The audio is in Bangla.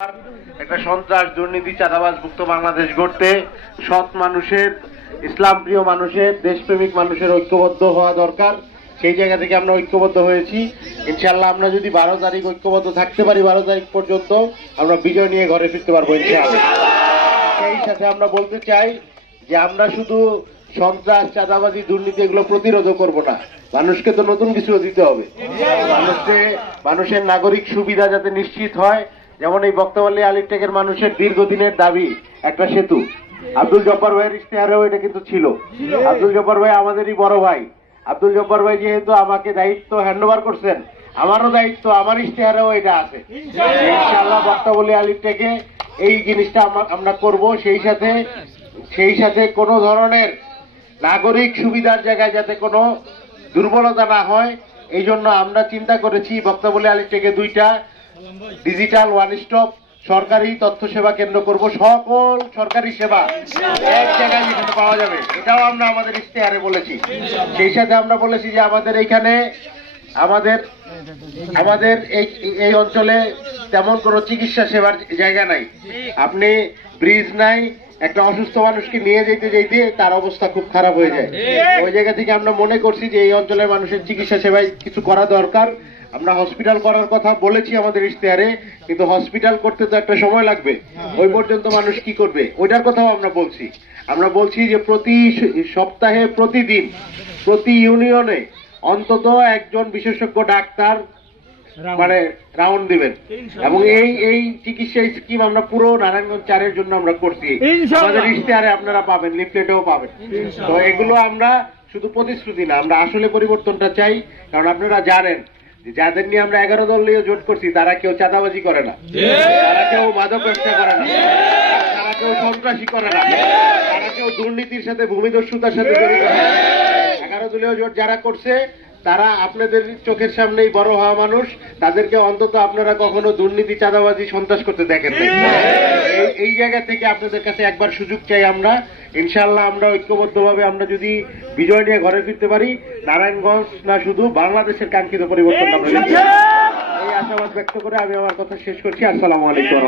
একটা সন্ত্রাস দুর্নীতি চাঁদাবাজ মুক্ত বাংলাদেশ গড়তে সৎ মানুষের, ইসলাম প্রিয় মানুষের, দেশপ্রেমিক মানুষের ঐক্যবদ্ধ হওয়া দরকার। সেই জায়গা থেকে আমরা ঐক্যবদ্ধ হয়েছি। ইনশাআল্লাহ আমরা যদি 12 তারিখ ঐক্যবদ্ধ থাকতে পারি, 12 তারিখ পর্যন্ত আমরা বিজয় নিয়ে ঘরে ফিরতে পারবো ইনশাআল্লাহ। সেই সাথে আমরা বলতে চাই যে আমরা শুধু সন্ত্রাস চাঁদাবাজি দুর্নীতি এগুলো প্রতিরোধ করবো না, মানুষকে তো নতুন কিছু দিতে হবে। মানুষের নাগরিক সুবিধা যাতে নিশ্চিত হয়, যেমন এই বক্তব্যে আলিরটেকের মানুষের দীর্ঘদিনের দাবি একটা সেতু। আব্দুল জব্বার ভাইয়ের ইশতেহারেও এটা কিন্তু ছিল। আব্দুল জব্বার ভাই আমাদেরই বড় ভাই। আব্দুল জব্বার ভাই যেহেতু আমাকে দায়িত্ব হ্যান্ডওভার করছেন, আমারও দায়িত্ব, আমার ইশতেহারেও এটা আছে। ইনশাআল্লাহ বক্তব্যে আলিরটেকে এই জিনিসটা আমরা করব। সেই সাথে কোনো ধরনের নাগরিক সুবিধার জায়গায় যাতে কোনো দুর্বলতা না হয়, এই জন্য আমরা চিন্তা করেছি বক্তব্যে আলিরটেকে 2টা ডিজিটাল ওয়ান স্টপ সরকারি তথ্য সেবা কেন্দ্র করব। সকল সরকারি সেবা এক জায়গায় যেখানে পাওয়া যাবে, এটাও আমরা আমাদের ইশতেহারে বলেছি। সেই সাথে আমরা বলেছি যে আমাদের এইখানে আমাদের এই অঞ্চলে তেমন কোনো চিকিৎসা সেবার জায়গা নাই। আপনি ব্রিজ নাই, একটা অসুস্থ মানুষকে নিয়ে যেতে তার অবস্থা খুব খারাপ হয়ে যায়। ওই জায়গা থেকে আমরা মনে করছি যে এই অঞ্চলের মানুষের চিকিৎসা সেবায় কিছু করা দরকার। আমরা হসপিটাল করার কথা বলেছি আমাদের ইশতেহারে, কিন্তু হসপিটাল করতে তো একটা সময় লাগবে। ওই পর্যন্ত মানুষ কি করবে, ওইটার কথাও আমরা বলছি। আমরা বলছি যে প্রতি সপ্তাহে প্রতিদিন প্রতি ইউনিয়নে অন্তত একজন বিশেষজ্ঞ ডাক্তার রাউন্ড দিবেন, এবং এই চিকিৎসা স্কিম আমরা পুরো নারায়ণগঞ্জ 4-এর জন্য আমরা করছি। আমাদের ইশতেহারে আপনারা পাবেন, লিফলেটেও পাবেন। তো এগুলো আমরা শুধু প্রতিশ্রুতি না, আমরা আসলে পরিবর্তনটা চাই। কারণ আপনারা জানেন যাদের নিয়ে আমরা 11 দলীয় জোট করছি, তারা কেউ চাঁদাবাজি করে না, তারা কেউ মাদক ব্যবসা করে না, তারা কেউ সন্ত্রাসী করে না, তারা কেউ দুর্নীতির সাথে ভূমিদস্যুতার সাথে জড়িত না। 11 দলীয় জোট যারা করছে তারা আপনাদের চোখের সামনেই বড় হওয়া মানুষ, তাদেরকে অন্তত আপনারা কখনো দুর্নীতি চাঁদাবাজি সন্ত্রাস করতে দেখেন না। এই জায়গা থেকে আপনাদের কাছে একবার সুযোগ চাই আমরা। ইনশাআল্লাহ আমরা ঐক্যবদ্ধভাবে আমরা যদি বিজয় নিয়ে ঘরে ফিরতে পারি, নারায়ণগঞ্জ না শুধু বাংলাদেশের কাঙ্ক্ষিত পরিবর্তন আমরা এই আশাবাদ ব্যক্ত করে আমি আমার কথা শেষ করছি। আসসালামু আলাইকুম।